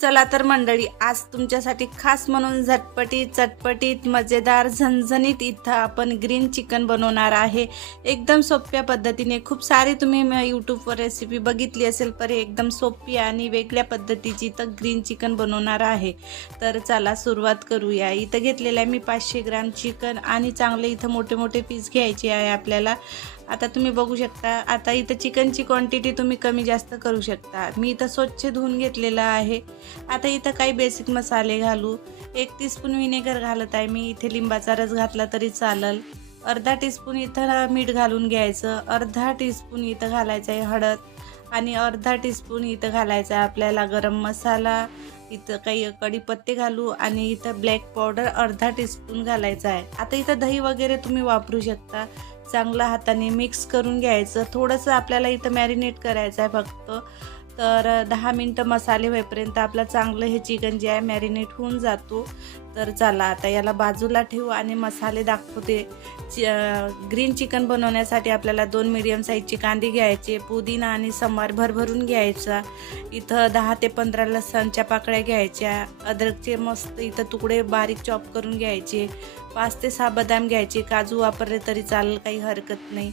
चला तर मंडळी आज तुमच्यासाठी खास म्हणून झटपटीत चटपटीत मजेदार झणझणीत इथं आपण ग्रीन चिकन बनवणार आहे. एकदम सोप्या पद्धतीने खूप सारी तुम्ही यूट्यूबवर रेसिपी बघितली असेल पर एकदम सोपी आणि वेगळ्या पद्धतीची तर ग्रीन चिकन बनवणार आहे. तर चला सुरुवात करूया. इथं घेतलेलं आहे मी पाचशे ग्राम चिकन आणि चांगले इथं मोठे मोठे पीस घ्यायचे आहे आपल्याला. आता तुम्ही बघू शकता आता इथं चिकनची क्वांटिटी तुम्ही कमी जास्त करू शकता. मी इथं स्वच्छ धुवून घेतलेलं आहे. आता इथं काही बेसिक मसाले घालू. एक टीस्पून विनेगर घालत आहे मी. इथे लिंबाचा रस घातला तरी चालल. अर्धा टीस्पून इथं मीठ घालून घ्यायचं. अर्धा टीस्पून इथं घालायचं आहे हळद. आणि अर्धा टीस्पून इथं घालायचं आहे आपल्याला गरम मसाला. इथं काही कढीपत्ते घालू आणि इथं ब्लॅक पावडर अर्धा टीस्पून घालायचा आहे. आता इथं दही वगैरे तुम्ही वापरू शकता. चांगलं हाताने मिक्स करून घ्यायचं. थोडंसं आपल्याला इथं मॅरिनेट करायचं आहे फक्त. तर दहा मिनटं मसाले होईपर्यंत आपलं चांगलं हे चिकन जे आहे मॅरिनेट होऊन जातो. तर चला आता याला बाजूला ठेवू आणि मसाले दाखवते. चि ग्रीन चिकन बनवण्यासाठी आपल्याला दोन मिडियम साईजची कांदे घ्यायचे पुदिना आणि समार भरभरून घ्यायचा. इथं दहा ते पंधरा लसणच्या पाकळ्या घ्यायच्या. अद्रकचे मस्त इथं तुकडे बारीक चॉप करून घ्यायचे. पाच ते सहा बदाम घ्यायचे. काजू वापरले तरी चालेल काही हरकत नाही.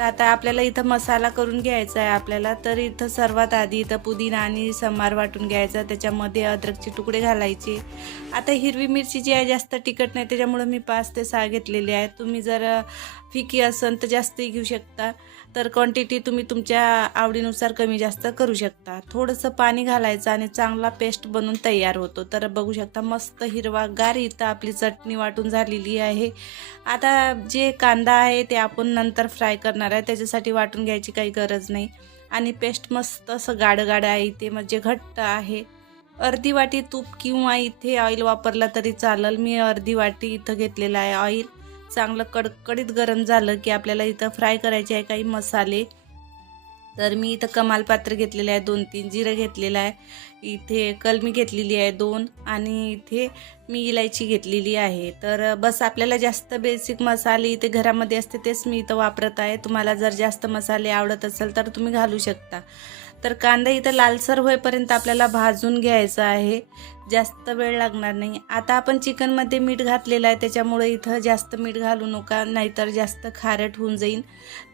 तर आता आपल्याला इथं मसाला करून घ्यायचा आहे. आपल्याला तर इथं सर्वात आधी इथं पुदिना आणि समार वाटून घ्यायचा त्याच्यामध्ये अद्रकचे तुकडे घालायचे. आता हिरवी मिरची जी आहे जास्त तिखट नाही. त्याच्यामुळं मी पाच ते सहा घेतलेली आहे तुम्ही जर फिकी असन तर जास्तही घेऊ शकता. तर क्वांटिटी तुम्ही तुमच्या आवडीनुसार कमी जास्त करू शकता. थोडंसं पाणी घालायचं आणि चांगला पेस्ट बनून तयार होतो. तर बघू शकता मस्त हिरवागार इथं आपली चटणी वाटून झालेली आहे. आता जे कांदा आहे ते आपण नंतर फ्राय करणार आहे त्याच्यासाठी वाटून घ्यायची काही गरज नाही. आणि पेस्ट मस्त असं गाडं गाडं आहे इथे म्हणजे घट्ट आहे. अर्धी वाटी तूप किंवा इथे ऑइल वापरला तरी चालेल. मी अर्धी वाटी इथं घेतलेलं आहे ऑइल चांगलं कडकडीत गरम झालं की आपल्याला इथं फ्राय करायचे आहे काही मसाले. तर मी इथं कमालपात्र घेतलेलं आहे दोन तीन जिरं घेतलेलं आहे. इथे कलमी घेतलेली आहे दोन आणि इथे मी इलायची घेतलेली आहे. तर बस आपल्याला जास्त बेसिक मसाले इथे घरामध्ये असते तेच मी इथं वापरत आहे. तुम्हाला जर जास्त मसाले आवडत असेल तर तुम्ही घालू शकता. तर कांदा इथं लालसर होईपर्यंत आपल्याला भाजून घ्यायचा आहे. जास्त वेळ लागणार नाही. आता आपण चिकनमध्ये मीठ घातलेलं आहे. त्याच्यामुळे इथं जास्त मीठ घालू नका नाहीतर जास्त खारट होऊन जाईल.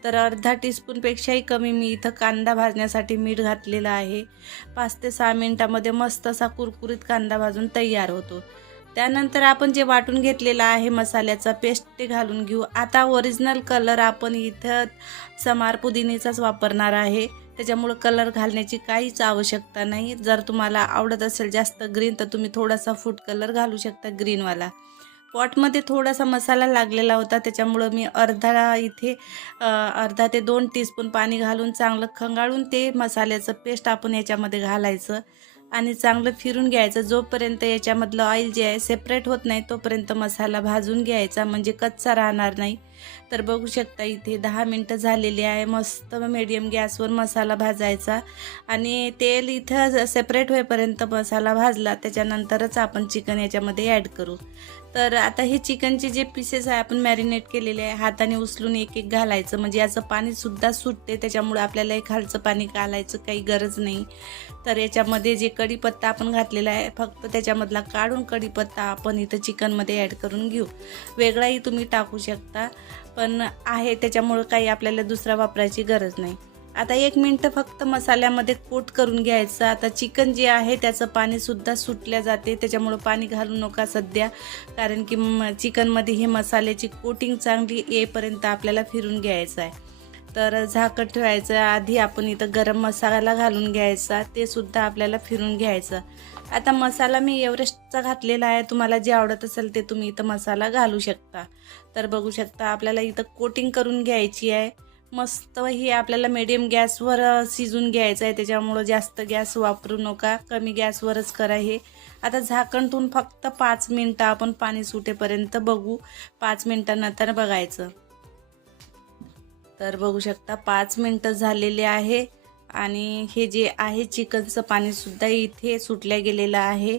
तर अर्धा टीस्पूनपेक्षाही कमी मी इथं कांदा भाजण्यासाठी मीठ घातलेलं आहे. पाच ते सहा मिनटामध्ये मस्त असा कुरकुरीत कांदा भाजून तयार होतो. त्यानंतर आपण जे वाटून घेतलेलं आहे मसाल्याचा पेस्ट ते घालून घेऊ. आता ओरिजिनल कलर आपण इथं समार पुदिनेचाच वापरणार आहे. त्याच्यामुळं कलर घालण्याची काहीच आवश्यकता नाही. जर तुम्हाला आवडत असेल जास्त ग्रीन तर तुम्ही थोडासा फूड कलर घालू शकता ग्रीनवाला पॉटमध्ये थोडासा मसाला लागलेला होता त्याच्यामुळं मी अर्धा इथे अर्धा ते दोन टीस्पून पाणी घालून चांगलं खंगाळून ते मसाल्याचं पेस्ट आपण याच्यामध्ये घालायचं आणि चांगलं फिरून घ्यायचं. जोपर्यंत याच्यामधलं ऑइल जे आहे सेपरेट होत नाही तोपर्यंत मसाला भाजून घ्यायचा. म्हणजे कच्चा राहणार नाही. तर बघू शकता इथे दहा मिनटं झालेली आहे. मस्त मीडियम गॅसवर मसाला भाजायचा. आणि तेल इथं सेपरेट होईपर्यंत मसाला भाजला त्याच्यानंतरच आपण चिकन याच्यामध्ये ॲड करू. तर आता हे चिकनचे जे पीसेस आहे आपण मॅरिनेट केलेले आहे हाताने उचलून एक एक घालायचं. म्हणजे याचं पाणीसुद्धा सुटते त्याच्यामुळे आपल्याला हे खालचं पाणी घालायचं काही गरज नाही. तर याच्यामध्ये जे कढीपत्ता आपण घातलेला आहे फक्त त्याच्यामधला काढून कढीपत्ता आपण इथं चिकनमध्ये ॲड करून घेऊ. वेगळाही तुम्ही टाकू शकता. पण आहे त्याच्यामुळं काही आपल्याला दुसरा वापरायची गरज नाही. आता एक मिनटं फक्त मसाल्यामध्ये कोट करून घ्यायचं. आता चिकन जे आहे त्याचं पाणीसुद्धा सुटल्या जाते. त्याच्यामुळं पाणी घालू नका सध्या. कारण की चिकनमध्ये हे मसाल्याची कोटिंग चांगली येईपर्यंत आपल्याला फिरून घ्यायचं आहे. तर झाकण ठेवायचं आधी आपण इथं गरम मसाला घालून घ्यायचा ते सुद्धा आपल्याला फिरून घ्यायचं. आता मसाला मी एव्हरेस्टचा घातलेला आहे तुम्हाला जे आवडत असेल ते तुम्ही इथं मसाला घालू शकता. तर बघू शकता आपल्याला इथं कोटिंग करून घ्यायची आहे. मस्त ही आपल्याला मिडियम गॅसवर शिजून घ्यायचं आहे त्याच्यामुळं जास्त गॅस वापरू नका कमी गॅसवरच करा हे. आता झाकणतून फक्त पाच मिनटं आपण पाणी सुटेपर्यंत बघू. पाच मिनटानंतर बघायचं. तर बघू शकता पाच मिनटं झालेले आहे आणि हे जे आहे चिकनचं पाणीसुद्धा इथे सुटल्या गेलेलं आहे.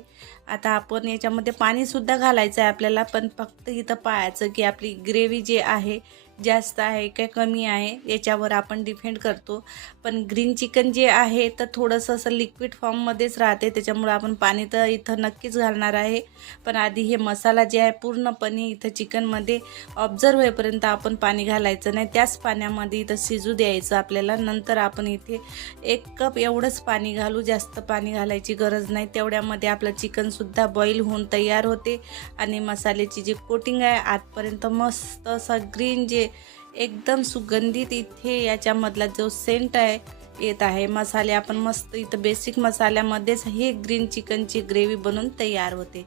आता आपण याच्यामध्ये पाणीसुद्धा घालायचं आहे आपल्याला पण फक्त इथं पाहायचं की आपली ग्रेव्ही जे आहे जास्त आहे काय कमी आहे याच्यावर आपण डिपेंड करतो. पण ग्रीन चिकन जे आहे तर थोडंसं असं लिक्विड फॉर्ममध्येच राहते. त्याच्यामुळं आपण पाणी तर इथं नक्कीच घालणार आहे. पण आधी हे मसाला जे आहे पूर्णपणे इथं चिकनमध्ये ऑब्झर्व होईपर्यंत आपण पाणी घालायचं नाही. त्याच पाण्यामध्ये इथं शिजू द्यायचं आपल्याला. नंतर आपण इथे एक कप एवढंच पाणी घालू. जास्त पाणी घालायची गरज नाही. तेवढ्यामध्ये आपलं चिकनसुद्धा बॉईल होऊन तयार होते. आणि मसाल्याची जी कोटिंग आहे आतपर्यंत मस्त असा ग्रीन जे एकदम सुगंधित इथे याच्यामधला जो सेंट आहे येत आहे. मसाले आपण मस्त इथं बेसिक मसाल्यामध्येच हे ग्रीन चिकनची ग्रेव्ही बनवून तयार होते.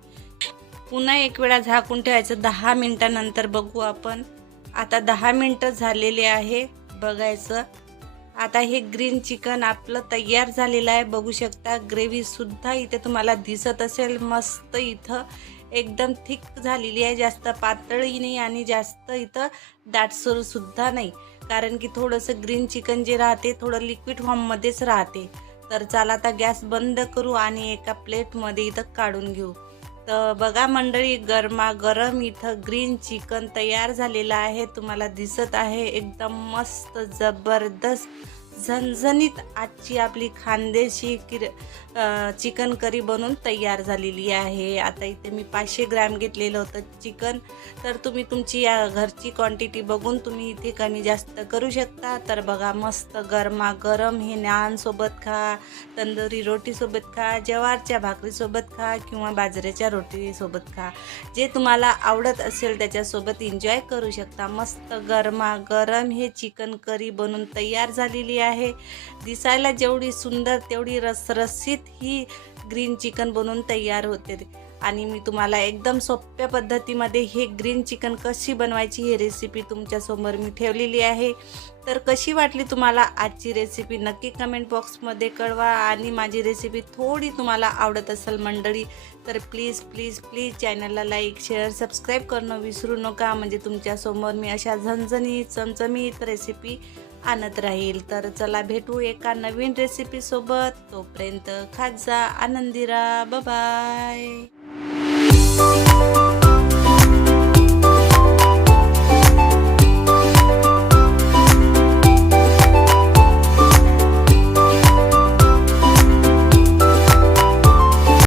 पुन्हा एक वेळा झाकून ठेवायचं दहा मिनटानंतर बघू आपण. आता दहा मिनटं झालेले आहे बघायचं. आता हे ग्रीन चिकन आपलं तयार झालेलं आहे. बघू शकता ग्रेव्हीसुद्धा इथे तुम्हाला दिसत असेल. मस्त इथं एकदम थिक झालेली आहे. जास्त पातळी नाही आणि जास्त इथं दाटसरसुद्धा नाही. कारण की थोडंसं ग्रीन चिकन जे राहते थोडं लिक्विड फॉर्ममध्येच राहते. तर चला आता गॅस बंद करू आणि एका प्लेटमध्ये इथं काढून घेऊ. तर बघा मंडळी गरमा गरम इथं ग्रीन चिकन तयार झालेलं आहे. तुम्हाला दिसत आहे एकदम मस्त जबरदस्त झणझणीत आजची आपली खानदेशी किर चिकन करी बनून तयार झालेली आहे. आता इथे मी पाचशे ग्रॅम घेतलेलं होतं चिकन. तर तुम्ही तुमची या घरची क्वांटिटी बघून तुम्ही इथे कमी जास्त करू शकता. तर बघा मस्त गरमा गरम हे नानसोबत खा तंदुरी रोटीसोबत खा जवारच्या भाकरीसोबत खा किंवा बाजऱ्याच्या रोटीसोबत खा. जे तुम्हाला आवडत असेल त्याच्यासोबत एन्जॉय करू शकता. मस्त गरमा गरम हे चिकन करी बनून तयार झालेली आहे. आहे. दिसायला जेवढी सुंदर तेवढी रसरसीत ही ग्रीन चिकन बनवून तयार होते. आणि मी तुम्हाला एकदम सोप्या पद्धतीमध्ये हे ग्रीन चिकन कशी बनवायची ही रेसिपी तुमच्यासमोर मी ठेवलेली आहे. तर कशी वाटली तुम्हाला आजची रेसिपी नक्की कमेंट बॉक्समध्ये कळवा. आणि माझी रेसिपी थोडी तुम्हाला आवडत असेल मंडळी तर प्लीज प्लीज प्लीज चॅनलला लाईक शेअर सबस्क्राईब करणं विसरू नका. म्हणजे तुमच्यासमोर मी अशा झणझणीत चमचमीत रेसिपी आणत राहील. तर चला भेटू एका नवीन रेसिपीसोबत तोपर्यंत खात जा आनंदी राहा बाय